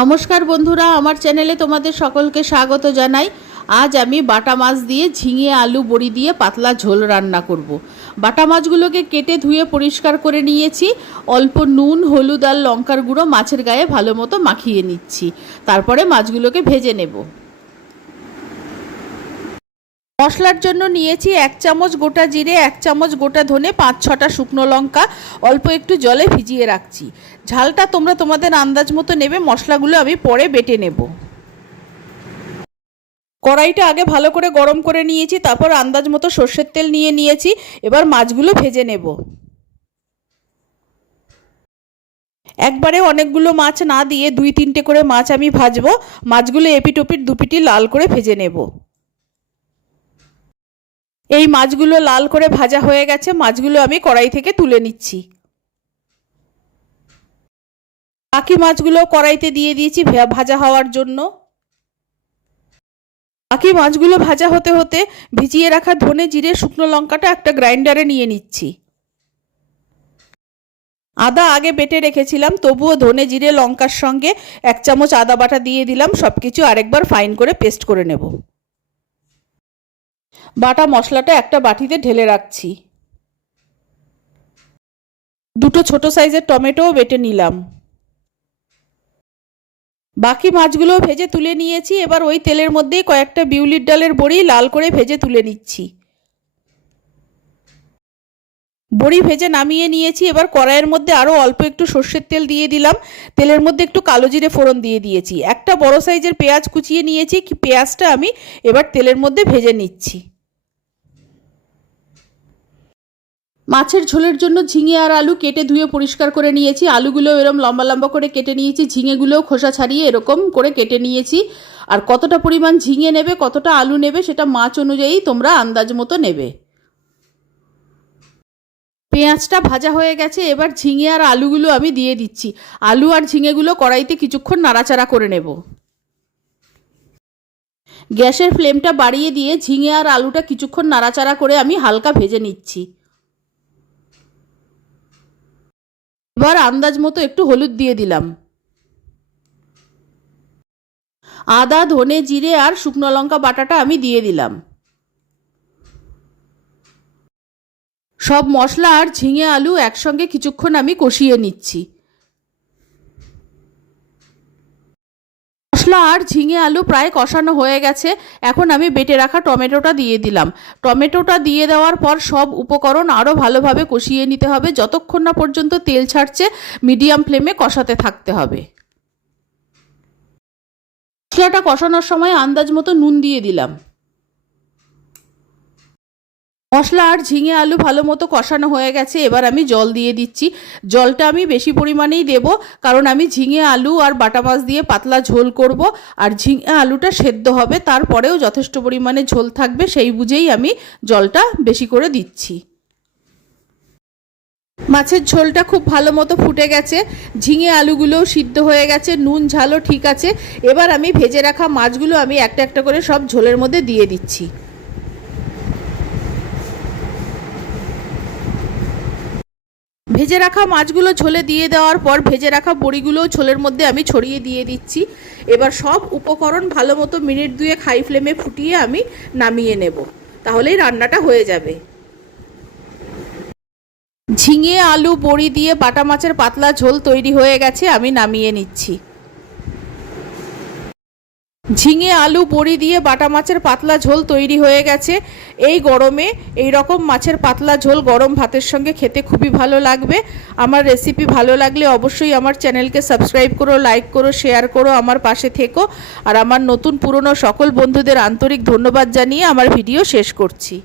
নমস্কার বন্ধুরা, আমার চ্যানেলে তোমাদের সকলকে স্বাগত জানাই। আজ আমি বাটা মাছ দিয়ে ঝিঙে আলু বড়ি দিয়ে পাতলা ঝোল রান্না করব। বাটা মাছগুলোকে কেটে ধুয়ে পরিষ্কার করে নিয়েছি। অল্প নুন, হলুদ আর লঙ্কার গুঁড়ো মাছের গায়ে ভালো মতো মাখিয়ে নিচ্ছি। তারপরে মাছগুলোকে ভেজে নেব। মশলার জন্য নিয়েছি 1 চামচ গোটা জিরে, 1 চামচ গোটা ধনে, 5-6টা শুকনো লঙ্কা অল্প একটু জলে ভিজিয়ে রাখছি। ঝালটা তোমরা তোমাদের আন্দাজ মতো নেবে। মশলাগুলো আমি পরে বেটে নেব। কড়াইটা আগে ভালো করে গরম করে নিয়েছি, তারপর আন্দাজ মতো সর্ষের তেল নিয়ে নিয়েছি। এবার মাছগুলো ভেজে নেব। একবারে অনেকগুলো মাছ না দিয়ে 2-3টে করে মাছ আমি ভাজবো। মাছগুলো এপিট ওপিট দুপিটি লাল করে ভেজে নেব। এই মাছগুলো লাল করে ভাজা হয়ে গেছে। মাছগুলো আমি কড়াই থেকে তুলে নিচ্ছি। বাকি মাছগুলো কড়াইতে দিয়ে দিয়েছি ভাজা হওয়ার জন্য। বাকি মাছগুলো ভাজা হতে হতে ভিজিয়ে রাখা ধনে, জিরে, শুকনো লঙ্কাটা একটা গ্রাইন্ডারে নিয়ে নিচ্ছি। আদা আগে বেটে রেখেছিলাম, তবুও ধনে, জিরে, লঙ্কার সঙ্গে 1 চামচ আদা বাটা দিয়ে দিলাম। সব কিছু আরেকবার ফাইন করে পেস্ট করে নেব। বাটা মশলাটা একটা বাটিতে ঢেলে রাখছি। 2টো ছোট সাইজের টমেটোও বেটে নিলাম। বাকি মাছগুলো ভেজে তুলে নিয়েছি। এবার ওই তেলের মধ্যেই কয়েকটা বিউলির ডালের বড়ি লাল করে ভেজে তুলে নিচ্ছি। বড়ি ভেজে নামিয়ে নিয়েছি। এবার কড়াইয়ের মধ্যে আরও অল্প একটু সর্ষের তেল দিয়ে দিলাম। তেলের মধ্যে একটু কালো জিরে ফোড়ন দিয়ে দিয়েছি। একটা বড় সাইজের পেঁয়াজ কুচিয়ে নিয়েছি। পেঁয়াজটা আমি এবার তেলের মধ্যে ভেজে নিচ্ছি। মাছের ঝোলের জন্য ঝিঙে আর আলু কেটে ধুয়ে পরিষ্কার করে নিয়েছি। আলুগুলো এরকম লম্বা লম্বা করে কেটে নিয়েছি। ঝিঙেগুলোও খোসা ছাড়িয়ে এরকম করে কেটে নিয়েছি। আর কতটা পরিমাণ ঝিঙে নেবে, কতটা আলু নেবে, সেটা মাছ অনুযায়ী তোমরা আন্দাজ মতো নেবে। পেঁয়াজটা ভাজা হয়ে গেছে। এবার ঝিঙে আর আলুগুলো আমি দিয়ে দিচ্ছি। আলু আর ঝিঙেগুলো কড়াইতে কিছুক্ষণ নাড়াচাড়া করে নেব। গ্যাসের ফ্লেমটা বাড়িয়ে দিয়ে ঝিঙে আর আলুটা কিছুক্ষণ নাড়াচাড়া করে আমি হালকা ভেজে নিচ্ছি। এবার আন্দাজ মতো একটু হলুদ দিয়ে দিলাম। আদা, ধনে, জিরে আর শুকনো লঙ্কা বাটাটা আমি দিয়ে দিলাম। সব মশলা আর ঝিঙে আলু একসঙ্গে কিছুক্ষণ আমি কষিয়ে নিচ্ছি। মশলা আর ঝিঙে আলু প্রায় কষানো হয়ে গেছে। এখন আমি বেটে রাখা টমেটোটা দিয়ে দিলাম। টমেটোটা দিয়ে দেওয়ার পর সব উপকরণ আরও ভালোভাবে কষিয়ে নিতে হবে। যতক্ষণ না পর্যন্ত তেল ছাড়ছে মিডিয়াম ফ্লেমে কষাতে থাকতে হবে। মশলাটা কষানোর সময় আন্দাজ মতো নুন দিয়ে দিলাম। মশলা আর ঝিঙে আলু ভালো মতো কষানো হয়ে গেছে। এবার আমি জল দিয়ে দিচ্ছি। জলটা আমি বেশি পরিমাণেই দেব, কারণ আমি ঝিঙে আলু আর বাটা মাছ দিয়ে পাতলা ঝোল করব। আর ঝিঙে আলুটা সেদ্ধ হবে, তারপরেও যথেষ্ট পরিমাণে ঝোল থাকবে, সেই বুঝেই আমি জলটা বেশি করে দিচ্ছি। মাছের ঝোলটা খুব ভালো মতো ফুটে গেছে। ঝিঙে আলুগুলোও সিদ্ধ হয়ে গেছে, নুন ঝালও ঠিক আছে। এবার আমি ভেজে রাখা মাছগুলো আমি একটা একটা করে সব ঝোলের মধ্যে দিয়ে দিচ্ছি। ভেজে রাখা মাছগুলো ঝোলে দিয়ে দেওয়ার পর ভেজে রাখা বড়িগুলোও ঝোলের মধ্যে আমি ছড়িয়ে দিয়ে দিচ্ছি। এবার সব উপকরণ ভালো মতো মিনিট 2 হাই ফ্লেমে ফুটিয়ে আমি নামিয়ে নেব। তাহলেই রান্নাটা হয়ে যাবে। ঝিঙে আলু বড়ি দিয়ে বাটা মাছের পাতলা ঝোল তৈরি হয়ে গেছে। আমি নামিয়ে নিচ্ছি। ঝিঙে আলু বড়ি দিয়ে বাটা মাছের পাতলা ঝোল তৈরি হয়ে গেছে। এই গরমে এই রকম মাছের পাতলা ঝোল গরম ভাতের সঙ্গে খেতে খুবই ভালো লাগবে। আমার রেসিপি ভালো লাগলে অবশ্যই আমার চ্যানেলকে সাবস্ক্রাইব করো, লাইক করো, শেয়ার করো, আমার পাশে থেকো। আর আমার নতুন পুরনো সকল বন্ধুদের আন্তরিক ধন্যবাদ জানিয়ে আমার ভিডিও শেষ করছি।